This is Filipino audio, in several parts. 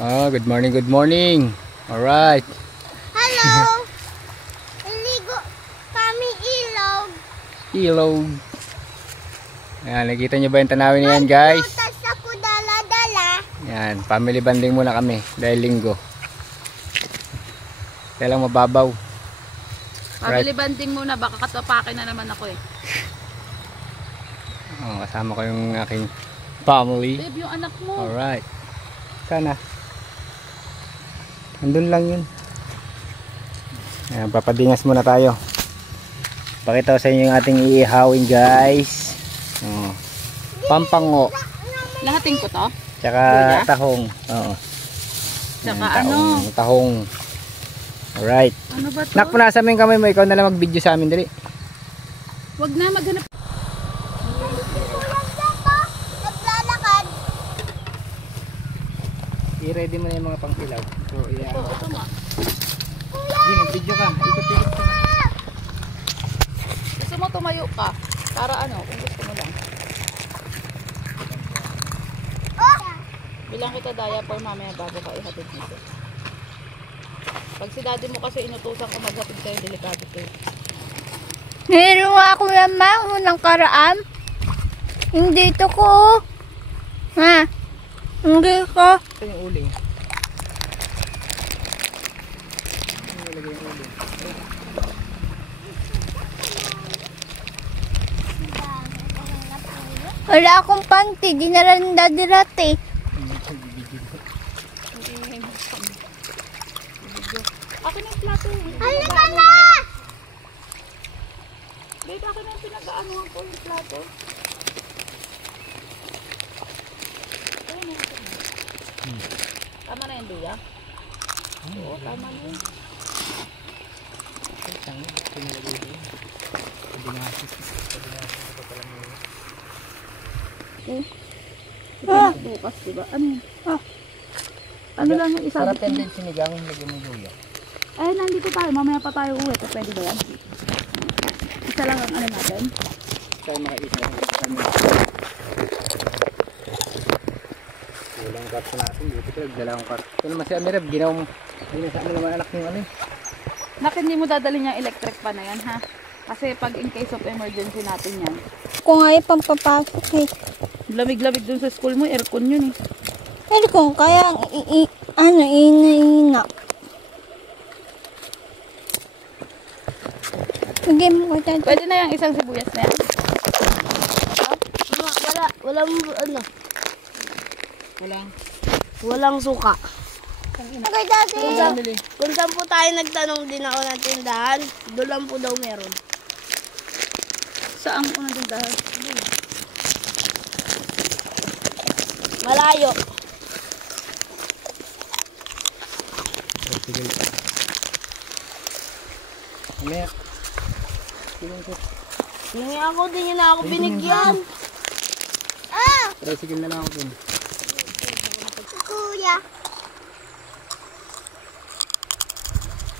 Good morning, good morning. Alright. Hello! Iligo kami ilog. Ilog. Ayan, nakikita nyo ba yung tanawin niyan, guys? Prutas ako dala-dala. Ayan, family banding muna kami dahil linggo. Kaya lang mababaw. Family banding muna, baka katapakin na naman ako eh. Kasama ko yung aking family. Babe, yung anak mo. Alright. Sana. Andun lang yun. Ayan, papadingas muna tayo. Pakita ko sa inyo yung ating iihawin, guys. Pampango. Lahating ko to? Tsaka Luya? tahong. Oo. Tsaka Ayan, ano? Tahong. Alright. Ano ba to? Nak, punasan mo yung kamay mo. Ikaw na lang mag-video sa amin. Dali. Wag na, maghanap. Naglalakad. I-ready mo na yung mga pangkilaw. So, yeah. Ito nga. Sige, mag-video ka. Ikot-ikot ka. Gusto mo tumayo ka? Para ano, kung gusto mo lang. Bilang kita diaper mamaya bago ka ihatid dito. Pag si daddy mo kasi inutusan ko maghatid kayo, delikado kayo. Meron nga ako naman unang karaan. Hindi ito ko. Ha? Hindi ko. Ito yung uling. Nilagay yung uling. Wala akong panty. Di na rin dadirate. Akin ang plato. Halika na! Babe, akin ang pinag-aanuhan ko yung plato. Tama na yung luya? Oo, tama na yun. Bukas, diba? Ano yun? Ano lang yung isa? Sarap yan din sinigang. Lagyan mo yung luya. Eh, nandito tayo. Mamaya pa tayo uwi. Pwede ba yan? Isa lang ang ano natin. Kaya makaisa. Walang karto natin. Dito ko nagdala akong karto. Ito naman si Amirab. Ginawang sa amin naman anak yung ano. Nak, hindi mo dadalhin yung electric pa na yan, ha? Kasi pag in case of emergency natin yan. Kung ay pampapasok eh. Lamig-lamig dun sa school mo. Aircon yun eh. Pero kung kaya, ina-ina. Sige mo ko dyan. Pwede na yung isang sibuyas na yan. Walang ano, Walang. walang suka. Okay, dati. Kung saan po tayo nagtanong din ako ng tindahan, doon lang po daw meron. Saan unang tindahan? Malayo. Sige. Mamaya. Hindi ako, di niya na ako binigyan. Sige na lang ako dun. Kuya.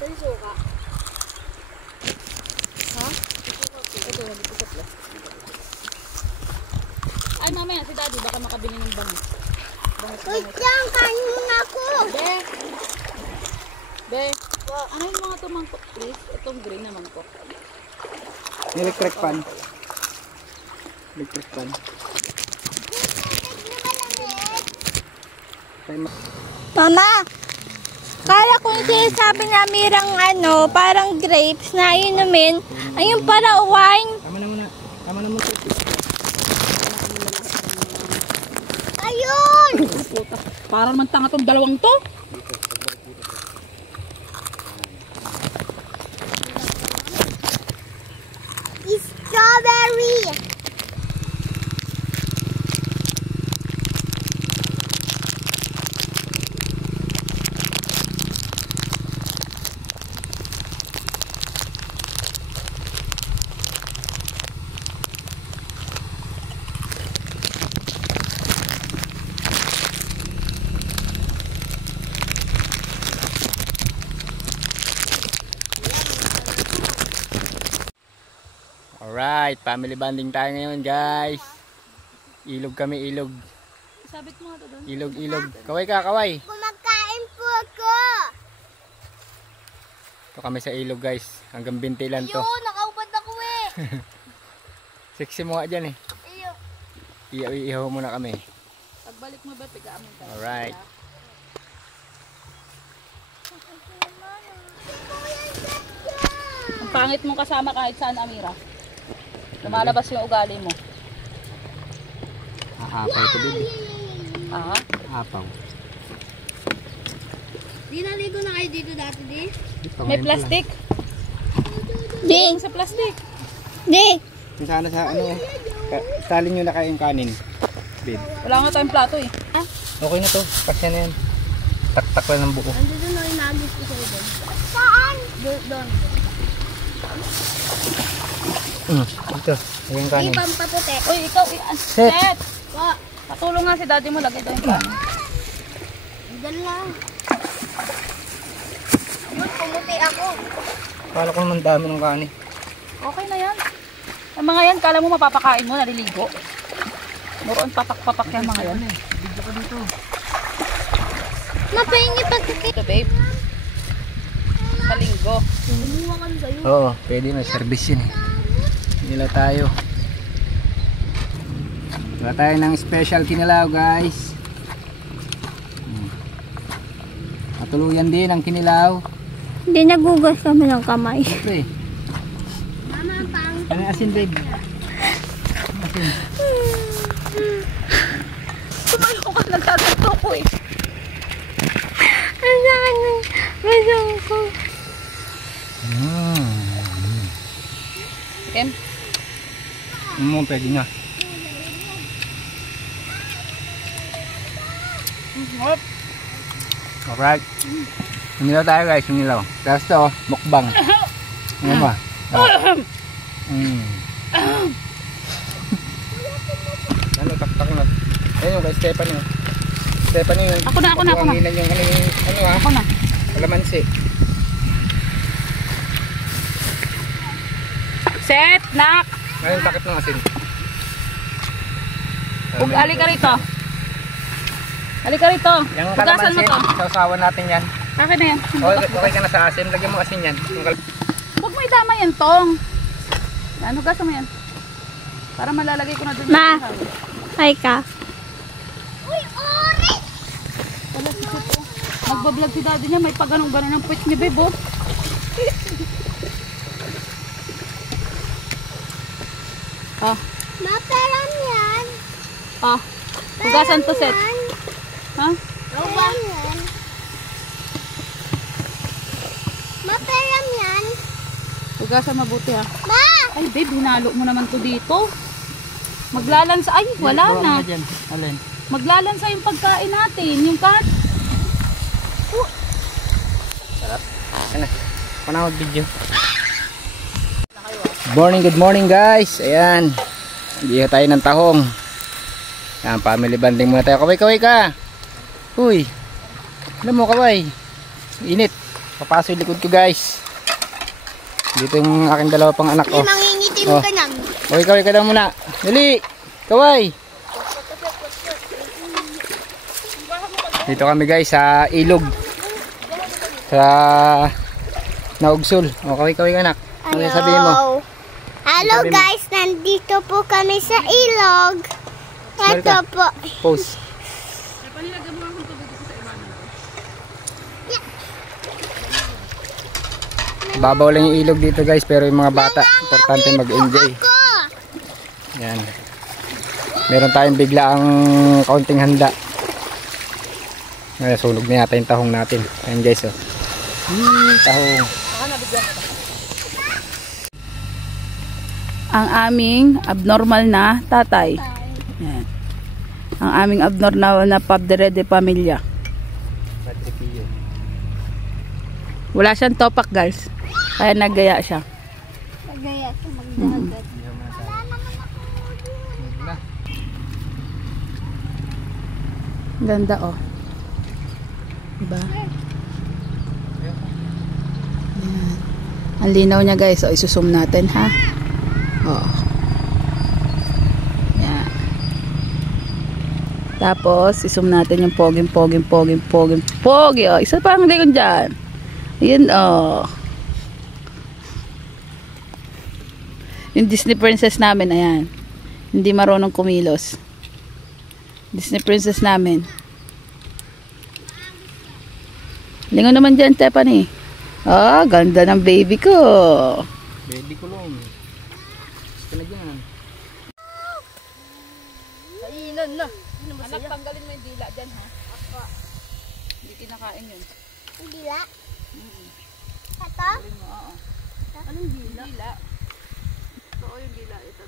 May suka. Ay, mamaya si daddy baka makabili ng bangus. Wait lang, kanin ako. Be! Be! Ano yung mga tumangkot, please? Itong green na mangkok. Electric fan. Electric fan. Mama, kala kong sinasabi na mirang ano, parang grapes na inumin, ayun para wine. Tama na muna. Tama na muna. Ayun! Puta. Para naman tanga tong dalawang to. Strawberry! Alright, family bonding tayo ngayon, guys. Ilog kami, ilog. Sabit mo nga to doon. Ilog, ilog. Kaway ka, kaway. Kumakain Ito kami sa ilog guys. Hanggang 20 lang to. Ayun, nakaupad ako eh. Sexy mo nga dyan eh. Ayun. Iihaw muna kami. Pagbalik mo ba, piga-amin tayo. Alright. Ang pangit mong kasama kahit saan, Amira. Lumalabas yung ugali mo. Apaw ito baby. Ah? Apaw. Di naligo na kayo dito dati, di? May plastic? Di. Sa plastic. Di. Kung sana sa ano, salin nyo na kayo yung kanin. Babe. Wala nga tayong plato eh. Okay na to. Kasya na yan. Tak-tak lang ng buko. Nandito na yung nagis ko sa'yo doon. Saan? Doon. Ito. Ayan yung kanin. May pampaputi. Uy, ikaw, Set. Set! Pa, Patulong nga si daddy mo, lagay daw yung kanin. dyan lang. Yun, pumuti ako. Kala ko naman dami ng kanin. Okay na yan. Ang mga yan, kala mo mapapakain mo, naliligo. Muroon papak-papak yan mga yan. Bigyan ko dito. Mapahingi pagkakit. Ito babe. Sa linggo. Kumuha ka sa'yo. Oo, pwede na. Service yun eh. Nila tayo. Wala tayo ng special kinilaw guys. Matuluyan din ang kinilaw. Hindi nagugas kami ng kamay. Ito eh. Mama, ang pangit. Ano yung asin babe? Asin. Tumayo ka, nagtatanto ko eh. Ang saan ng masang ko. Kem? Pwede na. Alright. Sinilaw tayo guys, sinilaw. Tapos to, mukbang. Ano ba? Ano, taktak na. Ayun yung kay Stephanie. Stephanie yun. Ako na. Buwanginan yung ano ha? Ako na. Kalamansi. Set, nak! Ngayon takip ng asin. Halika rito. Halika rito. Yung Hugasan mo kalamansi, to. sausawan natin yan. Akin na yan. Okay ka na sa asin, lagyan mo asin yan. Huwag mo idama yan, Tong. Yan, hugasan mo yan. Para malalagay ko na doon. Ma. Ay ka. Wala si Chip, oh. Magbablog si daddy niya, may pag-ganong-ganon ang puwit ni Babe, oh. Oh, Maperam yan. oh. Hugasan to, Set. Ha? Maperam yan. Maperam yan. Hugasan mabuti, ha. Ma! Ay, Babe, hinalo mo naman to dito. Maglalansa. Ay, wala na. Alin? Maglalansa yung pagkain natin. Yung kat. Ano? Panawag video. Good morning guys. Ayan. Hindi tayo ng tahong. Ayan, family banding muna tayo. Kaway ka. Uy. Alam mo kaway. Init. Papasok yung likod ko guys. Dito yung aking dalawa pang anak. Hindi mangingitim Oh. ka nang. Kaway ka daw muna. Dali. Kaway. Dito kami guys sa ilog. Sa Naugsol. O kaway ka anak. Ano yung sabihin mo? Hello Sabi mo. guys, nandito po kami sa ilog. Smile Ito ka. po. Pose. Babaw lang yung ilog dito guys, pero yung mga bata, importante mag-enjoy. Ako! Yan. Meron tayong bigla ang kaunting handa. Ngayon, sunog na yata yung tahong natin. Ayan guys, oh. Tahong. Ang aming abnormal na tatay. Yan. Ang aming abnormal na Padre de Pamilya. Wala siyang topak guys. Kaya naggaya siya. Magaya ka, magdagat. Ganda oh. Diba? Yan. Ang linaw niya guys. O isusum natin ha. Oh. Yan. Tapos isum natin yung pogi. Oh, isa pa ang likod dyan. Ayan oh. Yung Disney princess namin, ayan. Hindi marunong kumilos. Disney princess namin. Lingon naman dyan, Stephanie. Ah, ganda ng baby ko. Baby kulong. Gusto na dyan. Kainan na. Anak, tanggalin mo yung dila dyan, ha? Hindi kinakain yun. Ang dila. Ito? Tanggalin mo, oo. Anong dila? Dila. Ito, yung dila. Ito.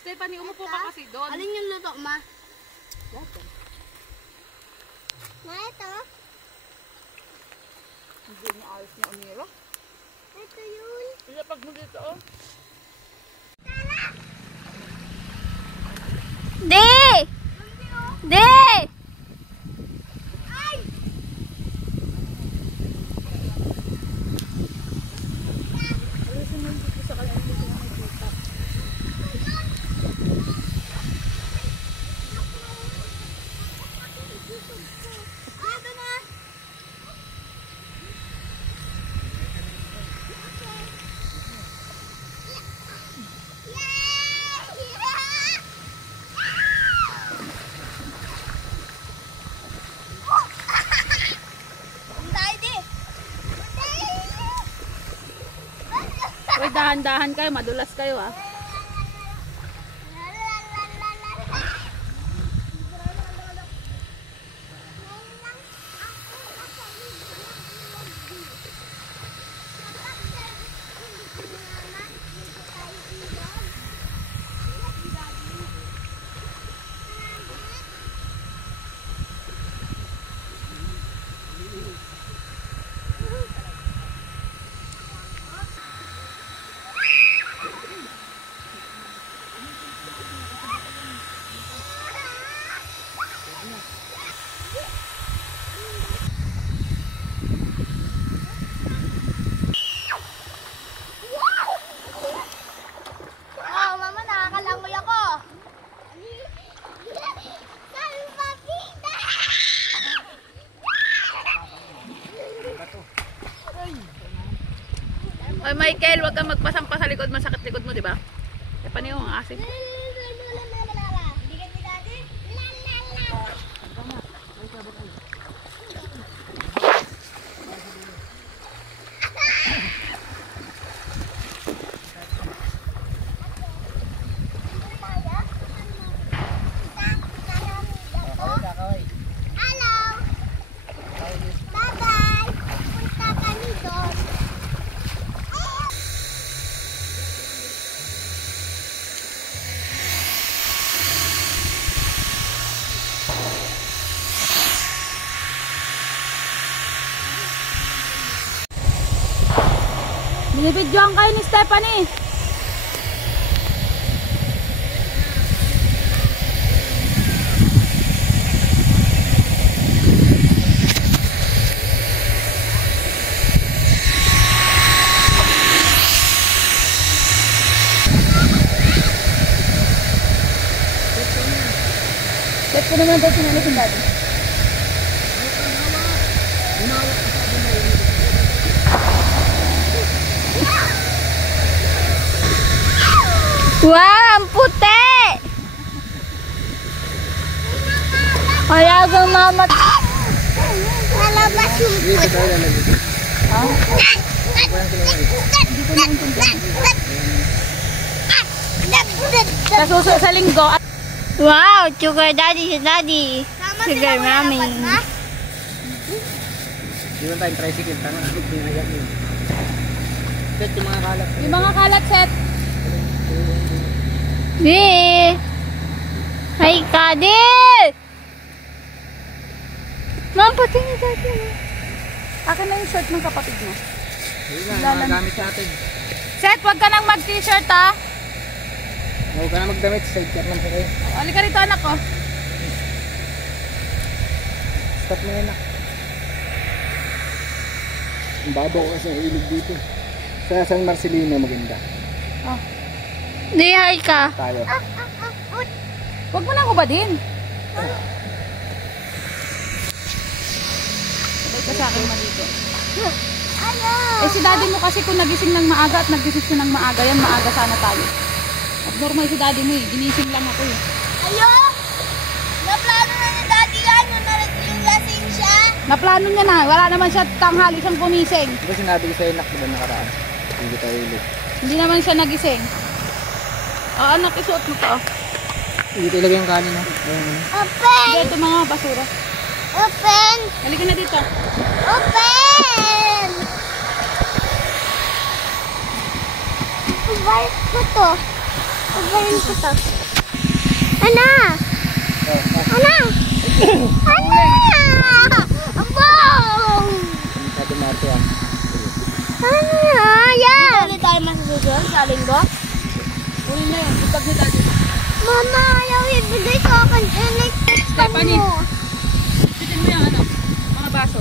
Stephanie, umupo ka kasi doon. Alin yung luto, ma? Na ito? Hindi niya ayos ni Amira. Ito yun. Ilapag mo dito, oh. Di! Di! Uy, dahan-dahan kayo. Madulas kayo, ah. Wow, mama, nakakalangoy ako. Oy, Michael, wag kang magpasampa sa likod. Masakit likod mo, di ba? Eh, paano yung asin? Hello. Bye-bye. Punta kami doon. Binibidyoan kayo ni Stephanie. Set ko naman daw sinunod yung dati. Wow, ang puti! Alagang mama. Nalabas yung puti. Sa susunod sa linggo. Wow, sugar daddy si daddy. Sugar mommy. Di ba tayong tricycle? Tangan. Set yung mga kalat. Yung mga kalat set. Di! Hi, Kadil! Ma'am, pati ni daddy. Akin na yung shirt ng kapatid mo. Ayun na, mga gamit sa atin. Set, wag ka nang mag-t-shirt, ha? Huwag ka na magdamit. Sidecar lang sa kayo. Halika rito, anak ko. Stop mo yan na. Ang babaw kasi ang ilog dito. Sa San Marcelino maganda. Di, hi ka. Tayo. Wag mo nang hubadin. Sabay ka sa akin maligo. Ayaw. Eh si daddy mo kasi kung nagising ng maaga at nagising siya ng maaga, yan maaga sana tayo. Abnormal si daddy mo eh, ginising lang ako eh. Ayaw. Naplano na ni Daddy yan yung lasing siya. Naplano niya na, wala naman siya tanghali siyang gumising. Diba sinabi ko sa'yo, nak, diba nakaraan? Hindi tayo ulit. Hindi naman siya nagising. Ah, anak, isuot mo to. Hindi talaga yung kanin, ha? Ayun. Open. Hindi, ito mga basura. Open. Halika na dito. Open. Ubayin ko to. Ubayin ko to. Ana. Ana. Ana. Abong. Hindi ka dumati, ha? Ana. Yan. Ulit tayo masusunod sa linggo. Uli na yun, itag ni daddy. Mama, ayaw ibigay sa akin. Electric fan Stephanie. mo. Sitin mo yung ano, mga baso.